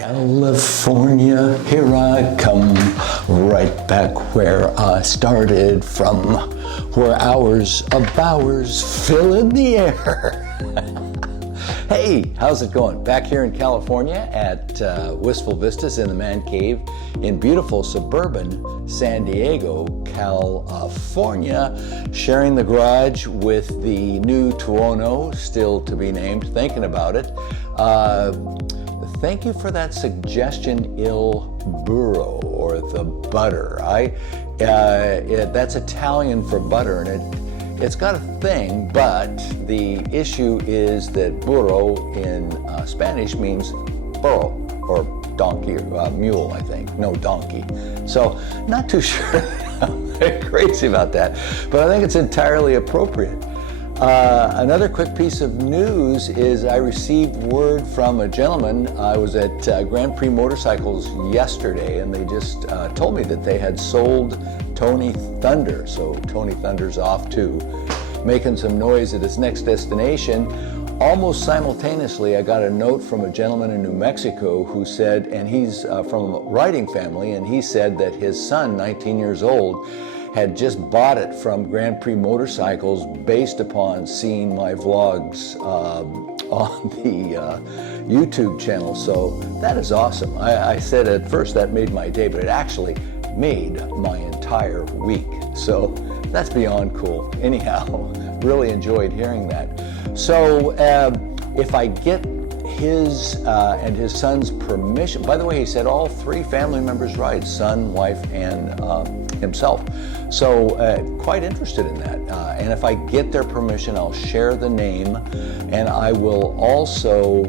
California, here I come, right back where I started from, where hours of hours fill in the air. Hey, how's it going? Back here in California at Wistful Vistas in the Man Cave in beautiful suburban San Diego, California, sharing the garage with the new Tuono, still to be named, thinking about it. Thank you for that suggestion, Il Burro, or the butter. That's Italian for butter, and it's got a thing, but the issue is that burro in Spanish means burro, or donkey, or mule, I think. No, donkey. So, not too sure. I'm very crazy about that, but I think it's entirely appropriate. Another quick piece of news is I received word from a gentleman. I was at Grand Prix Motorcycles yesterday, and they just told me that they had sold Tony Thunder. So Tony Thunder's off to making some noise at his next destination. Almost simultaneously, I got a note from a gentleman in New Mexico who said, and he's from a riding family, and he said that his son, 19 years old, had just bought it from Grand Prix Motorcycles based upon seeing my vlogs on the YouTube channel. So that is awesome. I said at first that made my day, but it actually made my entire week. So that's beyond cool. Anyhow, really enjoyed hearing that. So if I get his and his son's permission, by the way, he said all three family members ride, son, wife, and himself. So quite interested in that. And if I get their permission, I'll share the name, and I will also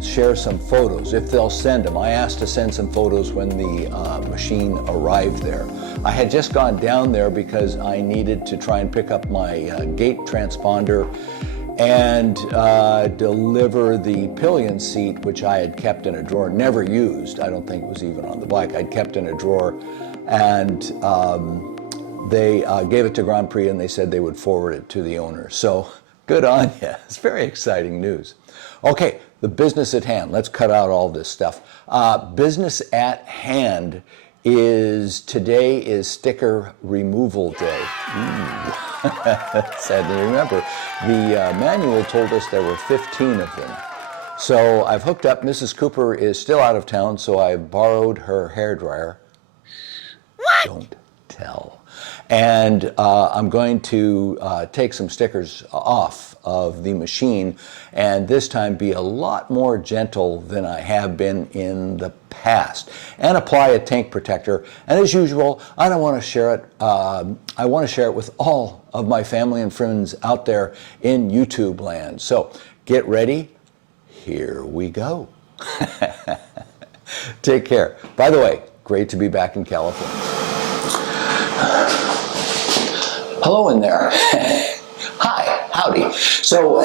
share some photos if they'll send them. I asked to send some photos when the machine arrived there. I had just gone down there because I needed to try and pick up my gate transponder and deliver the pillion seat, which I had kept in a drawer, never used. I don't think it was even on the bike. I'd kept in a drawer, and they gave it to Grand Prix, and they said they would forward it to the owner. So good on you. It's very exciting news. Okay, the business at hand. Let's cut out all this stuff. Business at hand is today is sticker removal day. Sad to remember. The manual told us there were 15 of them. So I've hooked up. Mrs. Cooper is still out of town, so I borrowed her hairdryer. What? Don't tell. And I'm going to take some stickers off of the machine, and this time be a lot more gentle than I have been in the past, and apply a tank protector. And as usual, I don't want to share it. I want to share it with all of my family and friends out there in YouTube land. So get ready. Here we go. Take care. By the way, great to be back in California. Hello in there. Hi, howdy. So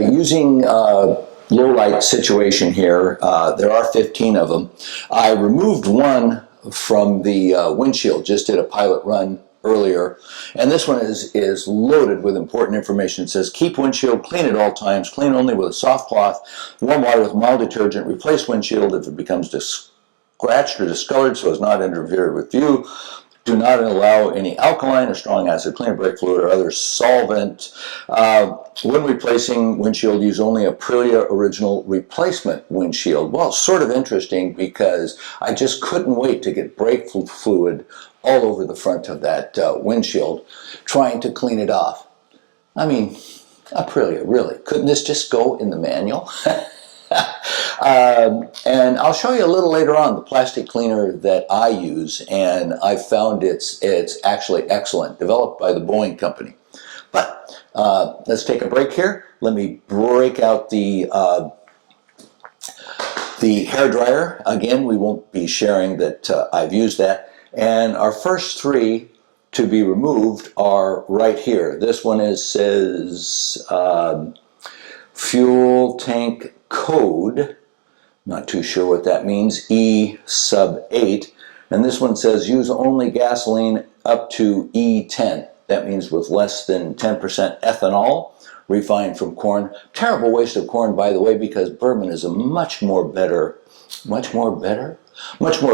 using low light situation here, there are 15 of them. I removed one from the windshield, just did a pilot run earlier, and this one is loaded with important information. It says keep windshield clean at all times, clean only with a soft cloth, warm water with mild detergent, replace windshield if it becomes scratched or discolored so as not to interfere with view. Do not allow any alkaline or strong acid cleaner, brake fluid, or other solvent. When replacing windshield, use only Aprilia original replacement windshield. Well, sort of interesting because I just couldn't wait to get brake fluid all over the front of that windshield, trying to clean it off. I mean, Aprilia, really? Couldn't this just go in the manual? And I'll show you a little later on the plastic cleaner that I use, and I found it's actually excellent, developed by the Boeing company. But let's take a break here. Let me break out the hairdryer. Again, we won't be sharing that I've used that. And our first three to be removed are right here. This one says fuel tank code. Not too sure what that means, E sub 8. And this one says use only gasoline up to E10. That means with less than 10% ethanol. refined from corn. Terrible waste of corn, by the way, because bourbon is a much more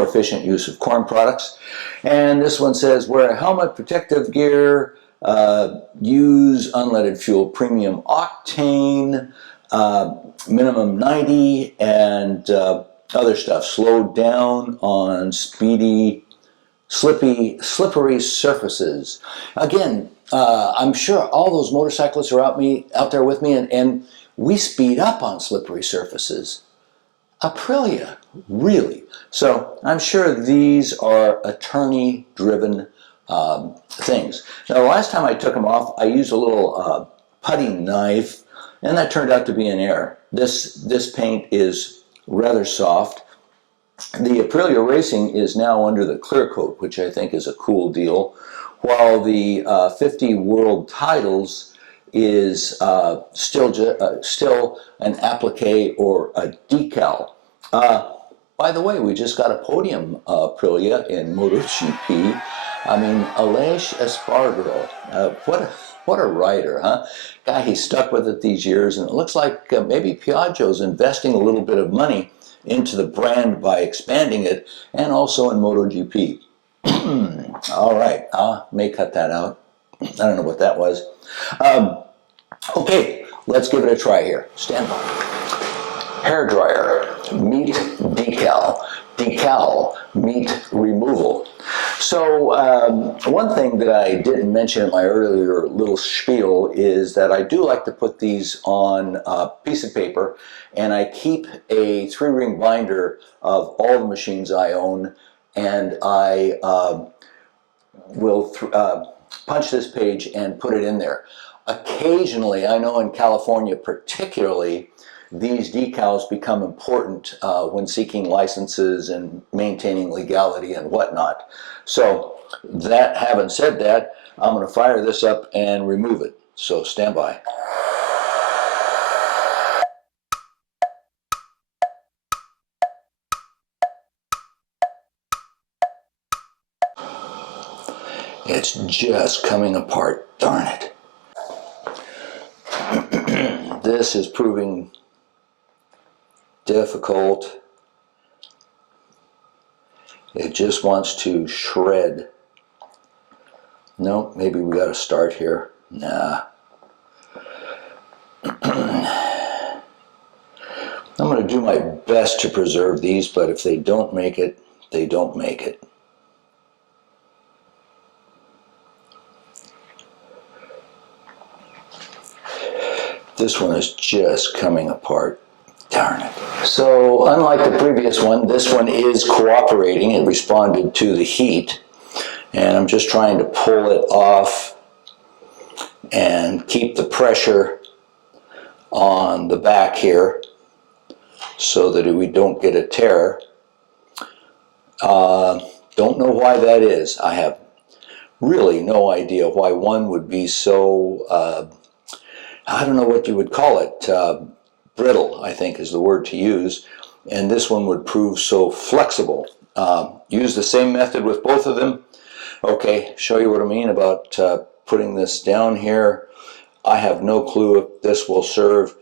efficient use of corn products. And this one says, wear a helmet, protective gear, use unleaded fuel, premium octane, minimum 90, and other stuff. Slow down on slippery surfaces. Again, I'm sure all those motorcyclists are out there with me, and we speed up on slippery surfaces. Aprilia, really. So I'm sure these are attorney-driven things. Now, the last time I took them off, I used a little putty knife, and that turned out to be an error. This paint is rather soft. The Aprilia Racing is now under the clear coat, which I think is a cool deal, while the 50 World Titles is still an applique or a decal. By the way, we just got a podium Aprilia in MotoGP. I mean, Aleix Espargaro, what a rider, huh? Guy, he's stuck with it these years, and it looks like maybe Piaggio's investing a little bit of money into the brand by expanding it, and also in MotoGP. All right, I may cut that out. I don't know what that was. Okay, let's give it a try here. Stand by. Hair dryer, meat decal, decal, meat removal. So one thing that I didn't mention in my earlier little spiel is that I do like to put these on a piece of paper, and I keep a 3-ring binder of all the machines I own, and I will punch this page and put it in there. Occasionally, I know in California particularly, these decals become important when seeking licenses and maintaining legality and whatnot. So, having said that, I'm going to fire this up and remove it. So stand by. It's just coming apart, darn it. This is proving difficult. It just wants to shred. No, maybe we got to start here. Nah. I'm going to do my best to preserve these, but if they don't make it, they don't make it. This one is just coming apart. Darn it. So, unlike the previous one, this one is cooperating. It responded to the heat. And I'm just trying to pull it off and keep the pressure on the back here so that we don't get a tear. Don't know why that is. I have really no idea why one would be so, I don't know what you would call it, brittle, I think is the word to use, and this one would prove so flexible. Use the same method with both of them. Okay, show you what I mean about putting this down here. I have no clue if this will serve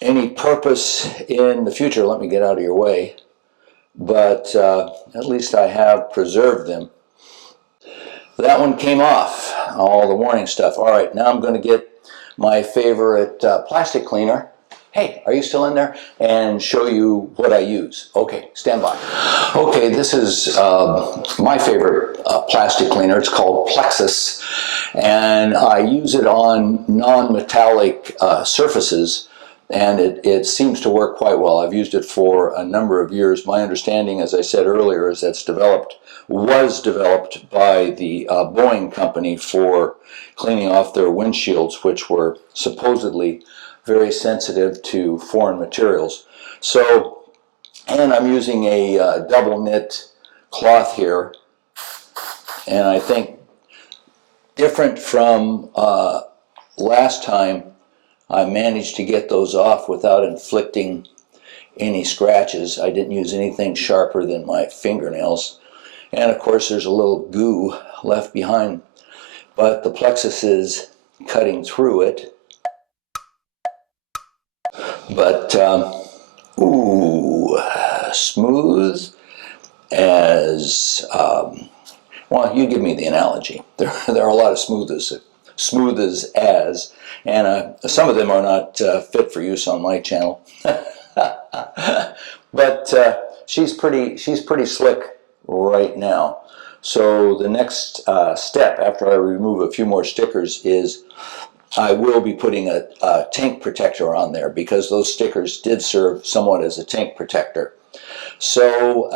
any purpose in the future. Let me get out of your way. But at least I have preserved them. That one came off, all the warning stuff. All right, now I'm going to get my favorite plastic cleaner. Hey, are you still in there? And show you what I use. Okay, stand by. Okay, this is my favorite plastic cleaner. It's called Plexus, and I use it on non-metallic surfaces, and it seems to work quite well. I've used it for a number of years. My understanding, as I said earlier, is that was developed by the Boeing company for cleaning off their windshields, which were supposedly very sensitive to foreign materials. So, and I'm using a double knit cloth here, and I think different from last time, I managed to get those off without inflicting any scratches. I didn't use anything sharper than my fingernails, and of course there's a little goo left behind, but the Plexus is cutting through it. But, ooh, smooth as, well, you give me the analogy. There are a lot of smooth as, and some of them are not fit for use on my channel. But she's pretty slick right now. So the next step after I remove a few more stickers is I will be putting a tank protector on there, because those stickers did serve somewhat as a tank protector. So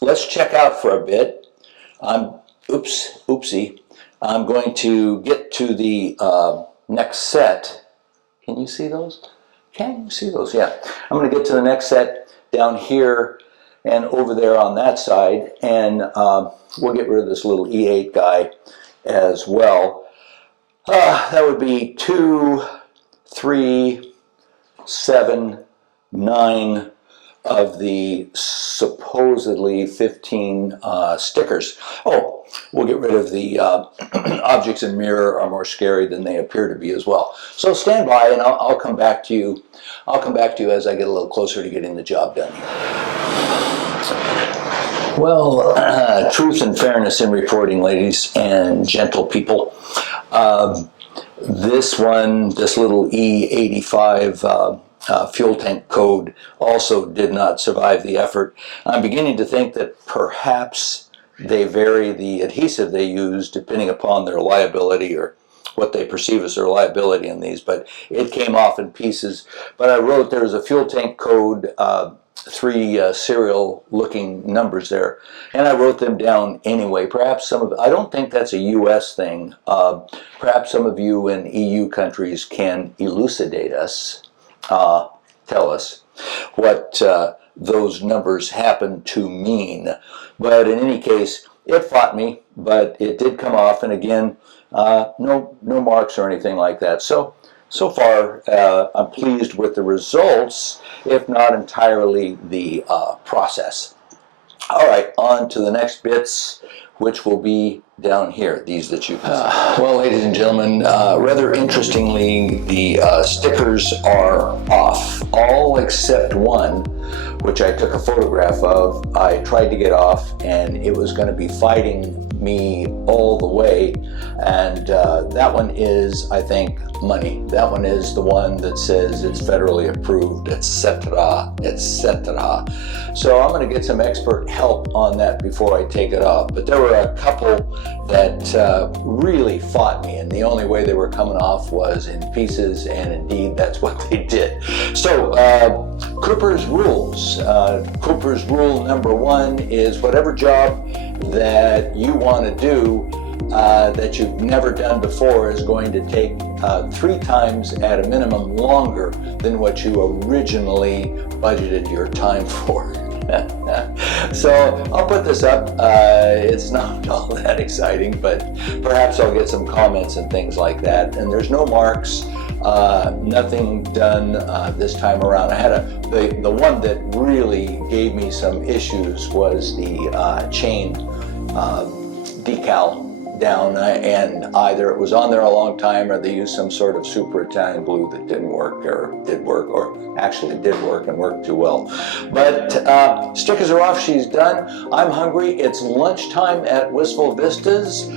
let's check out for a bit. Oopsie. I'm going to get to the next set. Can you see those? Can you see those? Yeah. I'm going to get to the next set down here and over there on that side, and we'll get rid of this little E8 guy as well. That would be 2, 3, 7, 9 of the supposedly 15 stickers. Oh, we'll get rid of the objects in mirror are more scary than they appear to be as well. So stand by, and I'll come back to you. I'll come back to you as I get a little closer to getting the job done. Well, truth and fairness in reporting, ladies and gentle people. This little E85 fuel tank code also did not survive the effort. I'm beginning to think that perhaps they vary the adhesive they use depending upon their liability, or what they perceive as their liability in these, but it came off in pieces. But I wrote there's a fuel tank code, 3 serial looking numbers there, and I wrote them down anyway. Perhaps I don't think that's a US thing. Perhaps some of you in EU countries can elucidate us, tell us what those numbers happen to mean. But in any case, it fought me, but it did come off, and again, no marks or anything like that. So far, I'm pleased with the results, if not entirely the process. All right, on to the next bits, which will be down here, these that you can see. Well, ladies and gentlemen, rather interestingly, the stickers are off, all except one, which I took a photograph of. I tried to get off, and it was going to be fighting me all the way, and that one is, I think, money. That one is the one that says it's federally approved, etc., etc. So I'm going to get some expert help on that before I take it off. But there were a couple that really fought me, and the only way they were coming off was in pieces, and indeed that's what they did. So Cooper's rules. Cooper's rule number 1 is whatever job that you want to do that you've never done before is going to take 3 times at a minimum longer than what you originally budgeted your time for. So I'll put this up. It's not all that exciting, but perhaps I'll get some comments and things like that. And there's no marks, nothing done this time around. I had the one that really gave me some issues was the chain decal down, and either it was on there a long time, or they used some sort of super Italian glue that didn't work, or did work, or actually did work and worked too well. But stickers are off, she's done. I'm hungry. It's lunchtime at Wistful Vistas.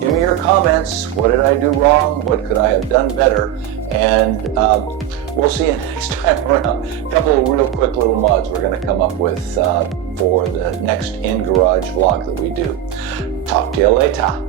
Give me your comments. What did I do wrong? What could I have done better? And we'll see you next time around. A couple of real quick little mods we're going to come up with for the next in-garage vlog that we do. Talk to you later.